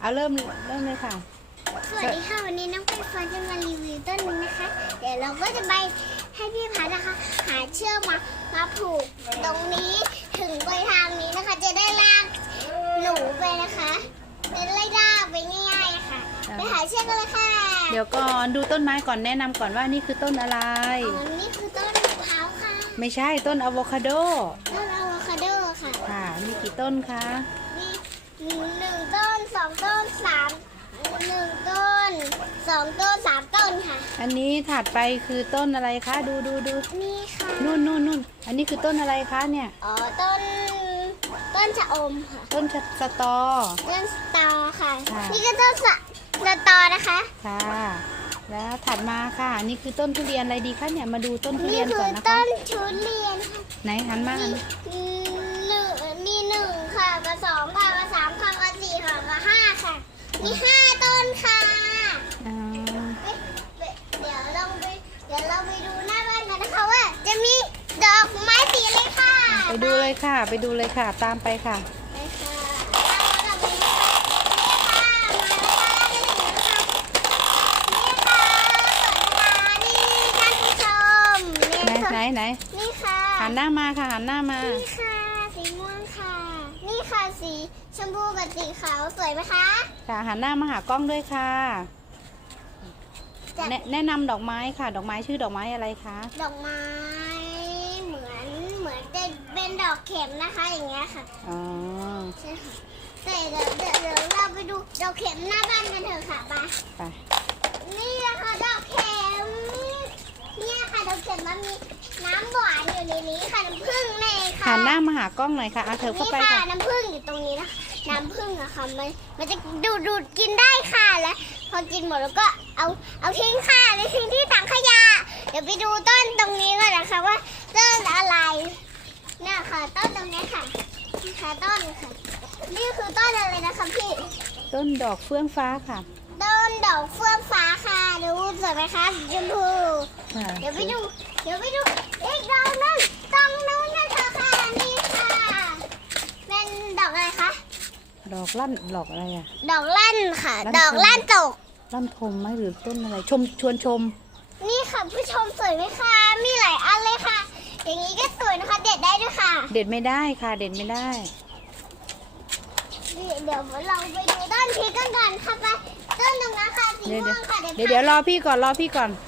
เอาเริ่มเริ่มเลยค่ะ สวัสดีค่ะวันนี้น้องเป็นฟ้าจะมารีวิวต้นนี้นะคะ เดี๋ยวเราก็จะไปให้พี่พัดนะคะ หาเชือกมามาผูกตรงนี้ถึงไปทางนี้นะคะ จะได้ลากหนูไปนะคะจะได้ลากไปง่ายๆค่ะไปหาเชือกกันเลยค่ะเดี๋ยวก่อนดูต้นไม้ก่อนแนะนำก่อนว่านี่คือต้นอะไรอ๋อนี่คือต้นมะพร้าวค่ะ ไม่ใช่ต้นอะโวคาโดต้นอะโวคาโดค่ะค่ะมีกี่ต้นคะมี หนึ่งต้นสองต้นสามหนึ่งต้นสองต้นสามต้นค่ะ อันนี้ถัดไปคือต้นอะไรคะ ดูดูดูนี่ค่ะนู่นนู่นนู่นอันนี้คือต้นอะไรคะเนี่ย อ๋อต้นต้นชะอมค่ะต้นสสตอ ต้นสตอค่ะ ค่ะ นี่ก็ต้นสะสตอนะคะ ค่ะ แล้วถัดมาค่ะนี่คือต้นทุเรียนอะไรดีคะเนี่ยมาดูต้นทุนี่เรียนคืก่ออนนะคะต้นทุเรียนค่ะไหนหันมาหันมีหนึ่งมีหนึ่งค่ะกับสองค่ะกับสามค่ะกับสี่ค่ะกับห้าค่ะ มีห้าต้นค่ะอ่าเอ๊ะเดี๋ยวเราไปเดี๋ยวเราไปดูหน้าบ้านกันนะคะว่า จะมีดอกไม้สีอะไรค่ะไปดูเลยค่ะ ไปดูเลยค่ะ ตามไปค่ะ ไปค่ะตามมากับนี้ค่ะนี่ค่ะมาแล้วค่ะนี่ค่ะสวัสดีค่ะนี่ท่านผู้ชมนี่ไหนค่ะไหนไหนนี่ค่ะหันหน้ามาค่ะหันหน้ามา นี่ค่ะสีม่วงค่ะนี่ ค่ะสีชมพูกับสีขาวสวยไหมคะค่ะหันหน้ามาหากล้องด้วยค่ะ จะแนะแนะนำดอกไม้ค่ะ ดอกไม้ชื่อดอกไม้อะไรคะดอกไม้เหมือนเหมือนจะเป็นดอกเข็มนะคะอย่างเงี้ยค่ะอ๋อใช่ค่ะแต่เดี๋ยวเดี๋ยวเดี๋ยวเราไปดูดอกเข็มหน้าบ้านกันเถอะค่ะไปไปนี่นะคะดอกเข็มเนี่ยค่ะดอกเข็มมันมี น้ำหวานอยู่ในนี้ค่ะน้ำผึ้งเลยค่ะหันหน้ามาหากล้องหน่อยค่ะเอาเธอเข้านี่ไปค่ะค่ะน้ำผึ้งอยู่ตรงนี้นะน้ำผึ้งอะค่ะมันมันจะดูดดูดกินได้ค่ะแล้วพอกินหมดแล้วก็เอาเอาทิ้งค่ะในทิ้งที่ถังขยะ เดี๋ยวไปดูต้นตรงนี้ก่อนนะคะว่าต้นอะไรเนี่ยค่ะต้นตรงนี้ค่ะนี่ค่ะต้นค่ะนี่คือต้นอะไรนะคะพี่ต้นดอกเฟื่องฟ้าค่ะต้นดอกเฟื่องฟ้าค่ะดูสวยไหมคะสีชมพู ค่ะ เดี๋ยวไปดู เดี๋ยวไปดูอีกดอกหนึงตรงนู้นนะคะค่ะนี่ค่ะ เป็นดอกอะไรคะ ดอกลั่นดอกอะไรอะ ดอกลั่นค่ะลั่นดอกลั่นตก ลั่นทมไหมหรือต้นอะไร ชมชวนชม นี่ค่ะผู้ชมสวยไหมคะ มีหลายอันเลยค่ะ อย่างนี้ก็สวยนะคะ เด็ดได้ด้วยค่ะ เด็ดไม่ได้ค่ะ เด็ดไม่ได้ เดี๋ยวเราไปดูต้นพริกกันก่อนค่ะไปต้นตรงนั้นค่ะสีเดี๋ยวม่วงค่ะเดี๋ยวเดี๋ยวเดี๋ยวรอพี่ก่อนรอพี่ก่อนค